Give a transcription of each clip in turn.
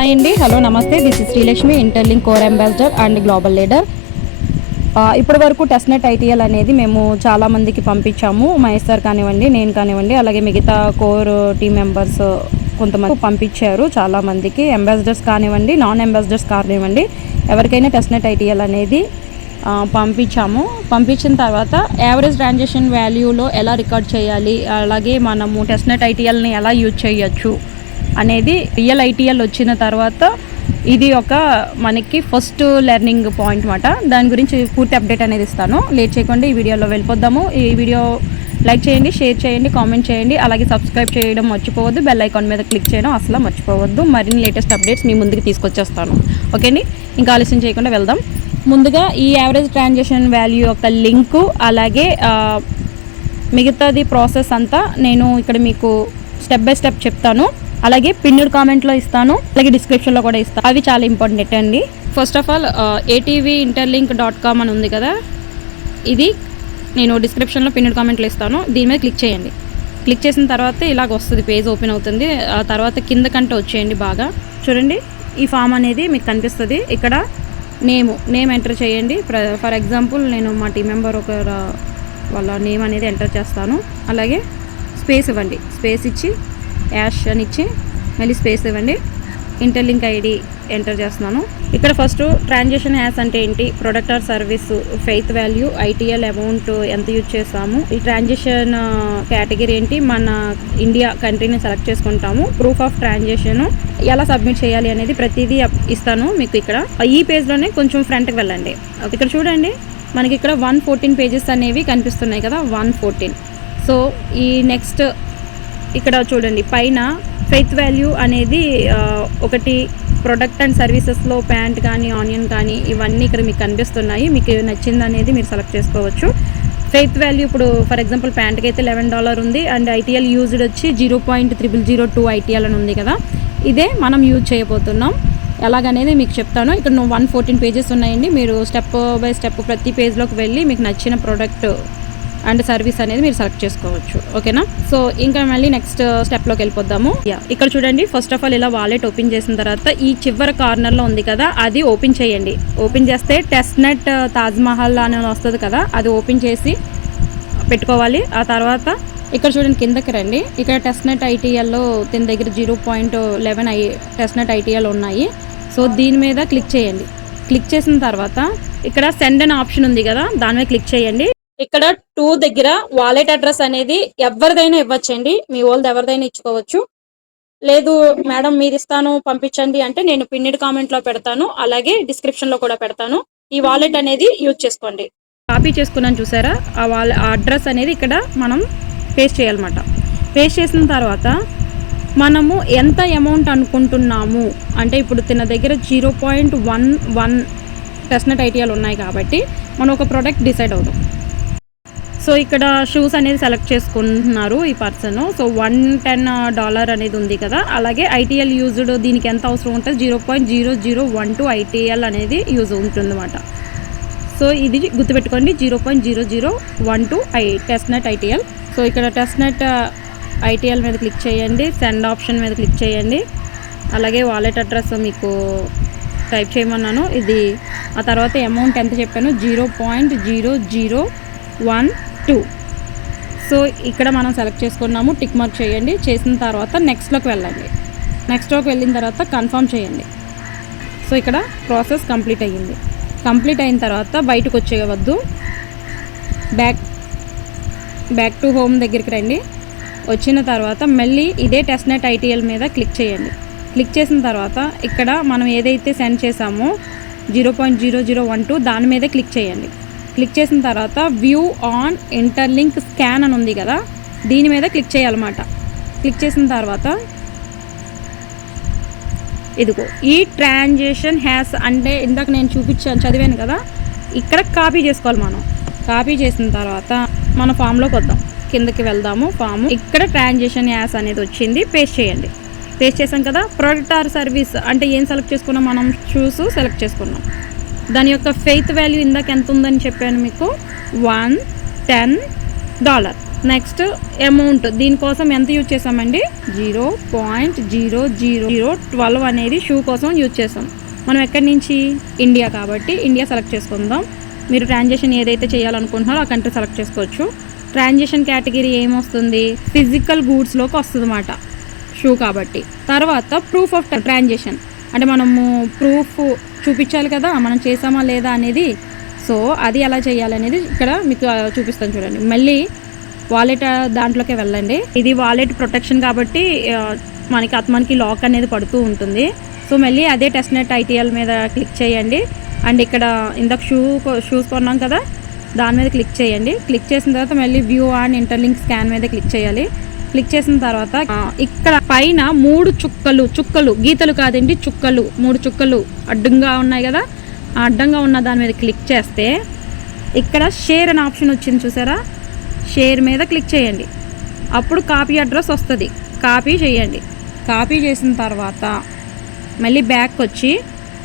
Hi అండి, hello నమస్తే. This is Srilakshmi, interlink core ambassador and global leader. ఇప్పటి వరకు టెస్ట్నెట్ ఐటీఎల్ అనేది మేము చాలా మందికి పంపించాము. మహేష్ సార్ కానివ్వండి, నేను కానివ్వండి, అలాగే మిగతా కోర్ టీమ్ మెంబర్స్ కొంతమంది పంపించారు. చాలా మందికి అంబాసిడర్స్ కానివ్వండి, నాన్ అంబాసిడర్స్ కానివ్వండి, ఎవరికైనా టెస్ట్నెట్ ఐటీఎల్ అనేది పంపించాము. పంపించిన తర్వాత యావరేజ్ ట్రాన్సాక్షన్ వాల్యూలో ఎలా రికార్డ్ చేయాలి, అలాగే మనము టెస్ట్నెట్ ఐటీఎల్ని ఎలా యూజ్ చేయొచ్చు అనేది రియల్ ఐటీఎల్ వచ్చిన తర్వాత ఇది ఒక మనకి ఫస్ట్ లెర్నింగ్ పాయింట్ మాట. దాని గురించి పూర్తి అప్డేట్ అనేది ఇస్తాను. లేట్ చేయకుండా ఈ వీడియోలో వెళ్ళిపోద్దాము. ఈ వీడియో లైక్ చేయండి, షేర్ చేయండి, కామెంట్ చేయండి, అలాగే సబ్స్క్రైబ్ చేయడం మర్చిపోవద్దు. బెల్ ఐకాన్ మీద క్లిక్ చేయడం అసలు మర్చిపోవద్దు. మరిన్ని లేటెస్ట్ అప్డేట్స్ మీ ముందుకు తీసుకొచ్చేస్తాను. ఓకే అండి, ఇంకా ఆలస్యం చేయకుండా వెళ్దాం. ముందుగా ఈ యావరేజ్ ట్రాన్సాక్షన్ వాల్యూ యొక్క లింకు, అలాగే మిగతాది ప్రాసెస్ అంతా నేను ఇక్కడ మీకు స్టెప్ బై స్టెప్ చెప్తాను. అలాగే పిన్నుడ్ కామెంట్లో ఇస్తాను, అలాగే డిస్క్రిప్షన్లో కూడా ఇస్తాను. అవి చాలా ఇంపార్టెంట్ అండి. ఫస్ట్ ఆఫ్ ఆల్ atvInterlink.com అని ఉంది కదా, ఇది నేను డిస్క్రిప్షన్లో పిన్నుడ్ కామెంట్లో ఇస్తాను. దీని మీద క్లిక్ చేయండి. క్లిక్ చేసిన తర్వాత ఇలాగ వస్తుంది, పేజ్ ఓపెన్ అవుతుంది. ఆ తర్వాత కింద కంటే వచ్చేయండి. బాగా చూడండి, ఈ ఫామ్ అనేది మీకు కనిపిస్తుంది. ఇక్కడ నేమ్ ఎంటర్ చేయండి. ఫర్ ఎగ్జాంపుల్ నేను మా టీం మెంబర్ వాళ్ళ నేమ్ అనేది ఎంటర్ చేస్తాను. అలాగే స్పేస్ ఇవ్వండి. స్పేస్ ఇచ్చి యాష్ అని ఇచ్చి మళ్ళీ స్పేస్ ఇవ్వండి. ఇంటర్లింక్ ఐడి ఎంటర్ చేస్తున్నాను. ఇక్కడ ఫస్ట్ ట్రాన్సాక్షన్ హ్యాస్ అంటే ఏంటి, product or service, faith value, ITL amount ఎంత యూజ్ చేస్తాము, ఈ ట్రాన్సాక్షన్ కేటగిరీ ఏంటి, మన ఇండియా కంట్రీని సెలెక్ట్ చేసుకుంటాము, ప్రూఫ్ ఆఫ్ ట్రాన్సాక్షన్ ఎలా సబ్మిట్ చేయాలి అనేది ప్రతిదీ ఇస్తాను మీకు. ఇక్కడ ఈ పేజ్లోనే కొంచెం ఫ్రంట్కి వెళ్ళండి. ఇక్కడ చూడండి, మనకి ఇక్కడ 114 పేజెస్ అనేవి కనిపిస్తున్నాయి కదా, 114. సో ఈ నెక్స్ట్ ఇక్కడ చూడండి, పైన ఫెయిత్ వాల్యూ అనేది ఒకటి, ప్రొడక్ట్ అండ్ సర్వీసెస్లో ప్యాంట్ కానీ, ఆనియన్ కానీ, ఇవన్నీ ఇక్కడ మీకు కనిపిస్తున్నాయి. మీకు నచ్చింది అనేది మీరు సెలెక్ట్ చేసుకోవచ్చు. ఫెయిత్ వాల్యూ ఇప్పుడు ఫర్ ఎగ్జాంపుల్ ప్యాంట్కి అయితే $11 ఉంది, అండ్ ఐటీఎల్ యూజ్డ్ వచ్చి 0.0002 ఐటీఎల్ అని ఉంది కదా, ఇదే మనం యూజ్ చేయబోతున్నాం. ఎలాగనేది మీకు చెప్తాను. ఇక్కడ 114 పేజెస్ ఉన్నాయండి. మీరు స్టెప్ బై స్టెప్ ప్రతి పేజ్లోకి వెళ్ళి మీకు నచ్చిన ప్రోడక్ట్ అండ్ సర్వీస్ అనేది మీరు సెలెక్ట్ చేసుకోవచ్చు. ఓకేనా? సో ఇంకా మళ్ళీ నెక్స్ట్ స్టెప్లోకి వెళ్ళిపోద్దాము. ఇక్కడ చూడండి, ఫస్ట్ ఆఫ్ ఆల్ ఇలా వాలెట్ ఓపెన్ చేసిన తర్వాత ఈ చివరి కార్నర్లో ఉంది కదా, అది ఓపెన్ చేయండి. ఓపెన్ చేస్తే టెస్ట్నెట్ తాజ్మహల్ అని వస్తుంది కదా, అది ఓపెన్ చేసి పెట్టుకోవాలి. ఆ తర్వాత ఇక్కడ చూడండి, కిందకి రండి. ఇక్కడ టెస్ట్నెట్ ఐటీఎల్లో దీని దగ్గర 0.11 టెస్ట్నెట్ ఐటీఎల్ ఉన్నాయి. సో దీని మీద క్లిక్ చేయండి. క్లిక్ చేసిన తర్వాత ఇక్కడ సెండ్ అనే ఆప్షన్ ఉంది కదా, దాని మీద క్లిక్ చేయండి. ఇక్కడ 2 దగ్గర వాలెట్ అడ్రస్ అనేది ఎవరిదైనా ఇవ్వచ్చండి. మీ వాళ్ళది ఎవరిదైనా ఇచ్చుకోవచ్చు. లేదు మేడం మీరు ఇస్తాను పంపించండి అంటే నేను పిన్నిడ్ కామెంట్లో పెడతాను, అలాగే డిస్క్రిప్షన్లో కూడా పెడతాను. ఈ వాలెట్ అనేది యూజ్ చేసుకోండి. కాపీ చేసుకున్నాను చూసారా, ఆ అడ్రస్ అనేది ఇక్కడ మనం పేస్ట్ చేయాలన్నమాట. పేస్ట్ చేసిన తర్వాత మనము ఎంత అమౌంట్ అనుకుంటున్నాము అంటే, ఇప్పుడు తిన దగ్గర 0.11 టెస్ట్నెట్ ఐటీఎల్ ఉన్నాయి కాబట్టి మనం ఒక ప్రోడక్ట్ డిసైడ్ అవుతాం. సో ఇక్కడ షూస్ అనేది సెలెక్ట్ చేసుకుంటున్నారు ఈ పర్సన్. సో $110 అనేది ఉంది కదా, అలాగే ఐటీఎల్ యూజ్డ్ దీనికి ఎంత అవసరం ఉంటుంది, 0.0012 ఐటీఎల్ అనేది యూజ్ ఉంటుందన్నమాట. సో ఇది గుర్తుపెట్టుకోండి, 0.0012 టెస్ట్నెట్ ఐటీఎల్. సో ఇక్కడ టెస్ట్నెట్ ఐటీఎల్ మీద క్లిక్ చేయండి, సెండ్ ఆప్షన్ మీద క్లిక్ చేయండి, అలాగే వాలెట్ అడ్రస్ మీకు టైప్ చేయమన్నాను ఇది. ఆ తర్వాత అమౌంట్ ఎంత చెప్పాను, 0.0012. సో ఇక్కడ మనం సెలెక్ట్ చేసుకున్నాము, టిక్ మార్క్ చేయండి. చేసిన తర్వాత నెక్స్ట్లోకి వెళ్ళండి. నెక్స్ట్లోకి వెళ్ళిన తర్వాత కన్ఫర్మ్ చేయండి. సో ఇక్కడ ప్రాసెస్ కంప్లీట్ అయ్యింది. కంప్లీట్ అయిన తర్వాత బయటకు వచ్చేయవద్దు, బ్యాక్ టు హోమ్ దగ్గరికి రండి. వచ్చిన తర్వాత మళ్ళీ ఇదే టెస్ట్నెట్ ఐటీఎల్ మీద క్లిక్ చేయండి. క్లిక్ చేసిన తర్వాత ఇక్కడ మనం ఏదైతే సెండ్ చేసామో 0.0012 దాని మీద క్లిక్ చేయండి. క్లిక్ చేసిన తర్వాత వ్యూ ఆన్ ఇంటర్లింక్ స్కాన్ అని ఉంది కదా, దీని మీద క్లిక్ చేయాలన్నమాట. క్లిక్ చేసిన తర్వాత ఇదిగో ఈ ట్రాన్సాక్షన్ హ్యాస్ అంటే ఇందాక నేను చదివాను కదా, ఇక్కడ కాపీ చేసుకోవాలి మనం. కాపీ చేసిన తర్వాత మన ఫామ్లోకి వద్దాం, కిందకి వెళ్దాము. ఫామ్ ఇక్కడ ట్రాన్సాక్షన్ హ్యాస్ అనేది వచ్చింది, పేస్ట్ చేయండి. పేస్ట్ చేసాం కదా, ప్రొడక్ట్ ఆర్ సర్వీస్ అంటే ఏం సెలెక్ట్ చేసుకున్నాం, మనం షూస్ సెలెక్ట్ చేసుకున్నాం. దాని యొక్క ఫెయిత్ వాల్యూ ఇందాక ఎంత ఉందని చెప్పాను మీకు, $110. నెక్స్ట్ అమౌంట్, దీనికోసం ఎంత యూజ్ చేసామండి, 0.000012 అనేది షూ కోసం యూజ్ చేసాం. మనం ఎక్కడి నుంచి, ఇండియా కాబట్టి ఇండియా సెలెక్ట్ చేసుకుందాం. మీరు ట్రాన్సాక్షన్ ఏదైతే చేయాలనుకుంటున్నారో ఆ కంట్రీ సెలెక్ట్ చేసుకోవచ్చు. ట్రాన్సాక్షన్ కేటగిరీ ఏమొస్తుంది, ఫిజికల్ గూడ్స్లోకి వస్తుంది అన్నమాట, షూ కాబట్టి. తర్వాత ప్రూఫ్ ఆఫ్ ట్రాన్సాక్షన్, అంటే మనము ప్రూఫ్ చూపించాలి కదా మనం చేసామా లేదా అనేది. సో అది ఎలా చేయాలనేది ఇక్కడ మీకు చూపిస్తాను చూడండి. మళ్ళీ వాలెట్ దాంట్లోకి వెళ్ళండి. ఇది వాలెట్ ప్రొటెక్షన్ కాబట్టి మనకి లాక్ అనేది పడుతూ ఉంటుంది. సో మళ్ళీ అదే టెస్ట్నెట్ ఐటీఎల్ మీద క్లిక్ చేయండి. అండ్ ఇక్కడ ఇందాక షూస్ కొన్నాం కదా, దాని మీద క్లిక్ చేయండి. క్లిక్ చేసిన తర్వాత మళ్ళీ వ్యూ అండ్ ఇంటర్లింక్ స్కాన్ మీద క్లిక్ చేయాలి. క్లిక్ చేసిన తర్వాత ఇక్కడ పైన 3 చుక్కలు గీతలు కాదండి, చుక్కలు, 3 చుక్కలు అడ్డంగా ఉన్నాయి కదా, ఆ అడ్డంగా ఉన్న దాని మీద క్లిక్ చేస్తే ఇక్కడ షేర్ అనే ఆప్షన్ వచ్చింది చూసారా, షేర్ మీద క్లిక్ చేయండి. అప్పుడు కాపీ అడ్రస్ వస్తుంది, కాపీ చేయండి. కాపీ చేసిన తర్వాత మళ్ళీ బ్యాక్ వచ్చి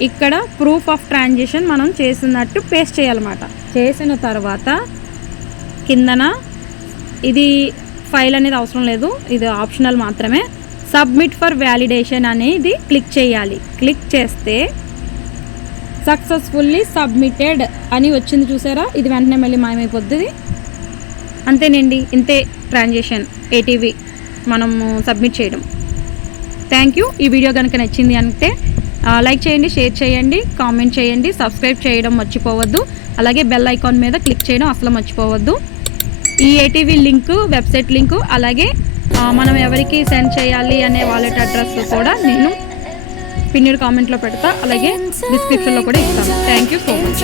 ఇక్కడ ప్రూఫ్ ఆఫ్ ట్రాన్సాక్షన్ మనం చేసినట్టు పేస్ట్ చేయాలన్నమాట. చేసిన తర్వాత కిందన ఇది ఫైల్ అనేది అవసరం లేదు, ఇది ఆప్షనల్ మాత్రమే. సబ్మిట్ ఫర్ వ్యాలిడేషన్ అనేది క్లిక్ చేయాలి. క్లిక్ చేస్తే సక్సెస్ఫుల్లీ సబ్మిటెడ్ అని వచ్చింది చూసారా, ఇది వెంటనే మళ్ళీ మాయమైపోద్ది. అంతేనండి, ఇంతే ట్రాన్సాక్షన్ ఏటీవీ మనము సబ్మిట్ చేయడం. Thank you. ఈ వీడియో కనుక నచ్చింది అంటే లైక్ చేయండి, షేర్ చేయండి, కామెంట్ చేయండి, సబ్స్క్రైబ్ చేయడం మర్చిపోవద్దు. అలాగే బెల్ ఐకాన్ మీద క్లిక్ చేయడం అసలు మర్చిపోవద్దు. ఈ ఏటీవీ లింక్, వెబ్సైట్ లింకు, అలాగే మనం ఎవరికి సెండ్ చేయాలి అనే వాలెట్ అడ్రస్ కూడా నేను పిన్నెడ్ కామెంట్లో పెడతా, అలాగే డిస్క్రిప్షన్లో కూడా ఇస్తాను. Thank you so much.